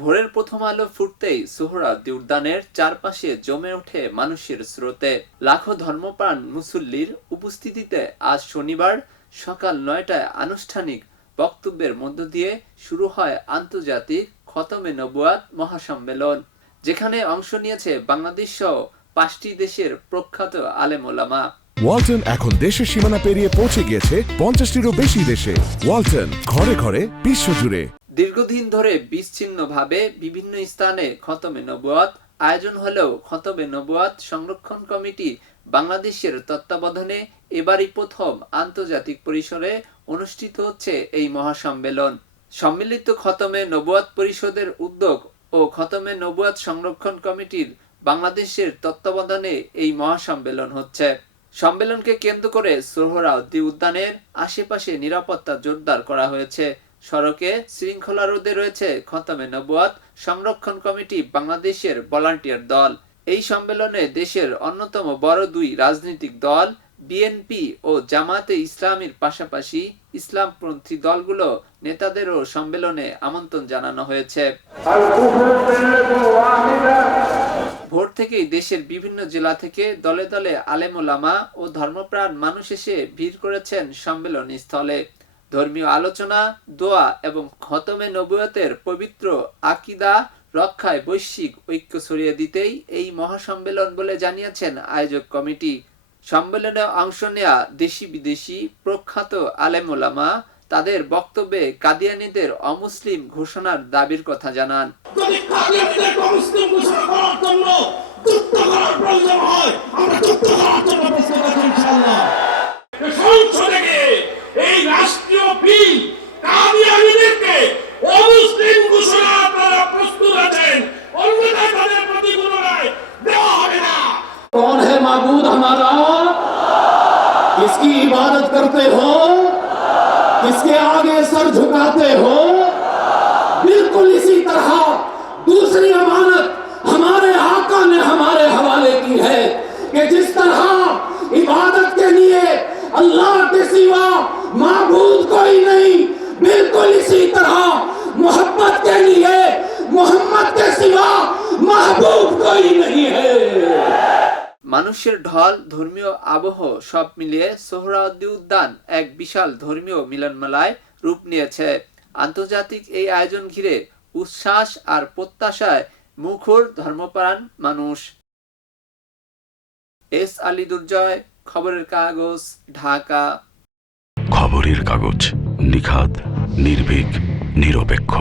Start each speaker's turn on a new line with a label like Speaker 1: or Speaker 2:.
Speaker 1: ভোরের প্রথম আলো ফুটতেই সোহরাওয়ার্দী উদ্যানের চারপাশে জমে ওঠে মানুষের স্রোতে। লাখো ধর্মপ্রাণ মুসল্লির উপস্থিতিতে আজ শনিবার সকাল নয়টায় আনুষ্ঠানিক বক্তব্যের মধ্য দিয়ে শুরু হয় আন্তর্জাতিক খতমে নবুয়াত মহাসম্মেলন, যেখানে অংশ নিয়েছে বাংলাদেশ সহ পাঁচটি দেশের প্রখ্যাত আলেম ওলামা
Speaker 2: ওয়ালটন এখন দেশের সীমানা পেরিয়ে পৌঁছে গিয়েছে পঞ্চাশটিরও বেশি দেশে। ওয়ালটন, ঘরে ঘরে, বিশ্বজুড়ে।
Speaker 1: দীর্ঘদিন ধরে বিচ্ছিন্নভাবে বিভিন্ন স্থানে খতমে নবুয়াত আয়োজন হলেও খতমে নবুয়াত সংরক্ষণ কমিটি বাংলাদেশের তত্ত্বাবধানে এবারই প্রথম আন্তর্জাতিক পরিসরে অনুষ্ঠিত হচ্ছে এই মহাসম্মেলন। সম্মিলিত খতমে নবুয়াত পরিষদের উদ্যোগ ও খতমে নবুয়াত সংরক্ষণ কমিটির বাংলাদেশের তত্ত্বাবধানে এই মহাসম্মেলন হচ্ছে। সম্মেলনকে কেন্দ্র করে সোহরাওয়ার্দী উদ্যানের আশেপাশে নিরাপত্তা জোরদার করা হয়েছে। সড়কে শৃঙ্খলা রোধে রয়েছে খতমে নবুয়াত সংরক্ষণ কমিটি বাংলাদেশের ভলান্টিয়ার দল। এই সম্মেলনে দেশের অন্যতম বড় দুই রাজনৈতিক দল, বিএনপি ও জামাতে ইসলামীর পাশাপাশি ইসলামপন্থী দলগুলো নেতাদেরও সম্মেলনে আমন্ত্রণ জানানো হয়েছে। ভোর থেকেই দেশের বিভিন্ন জেলা থেকে দলে দলে আলেমোলামা ও ধর্মপ্রাণ মানুষ এসে ভিড় করেছেন সম্মেলন স্থলে ধর্মীয় আলোচনা, দোয়া এবং খতমে নবুয়তের পবিত্র আকিদা রক্ষায় বৈশ্বিক ঐক্য ছড়িয়ে দিতেই এই মহাসম্মেলন বলে জানিয়েছেন আয়োজক কমিটি। সম্মেলনে অংশ নেয়া দেশি বিদেশি প্রখ্যাত আলেমোলামা তাদের বক্তব্যে কাদিয়ানিদের অমুসলিম ঘোষণার দাবির কথা জানান।
Speaker 3: আমরা
Speaker 4: किसकी इबादत करते हो किसके आगे सर झुकाते हो, बिल्कुल इसी तरह दूसरी अमानत हमारे आका ने हमारे हवाले की है कि जिस तरह इबादत के लिए अल्लाह के सिवा माबूद कोई नहीं, बिल्कुल इसी तरह मोहब्बत
Speaker 1: মানুষের ঢল, ধর্মীয় আবহ সব মিলিয়ে সোহরাওয়ার্দী উদ্যান এক বিশাল ধর্মীয় মিলনমেলায় রূপ নিয়েছে। আন্তর্জাতিক এই আয়োজন ঘিরে উচ্ছ্বাস আর প্রত্যাশায় মুখর ধর্মপ্রাণ মানুষ। এস আলী দুর্জয়, খবরের কাগজ, ঢাকা।
Speaker 5: খবরের কাগজ নিখাত নির্ভীক, নিরপেক্ষ।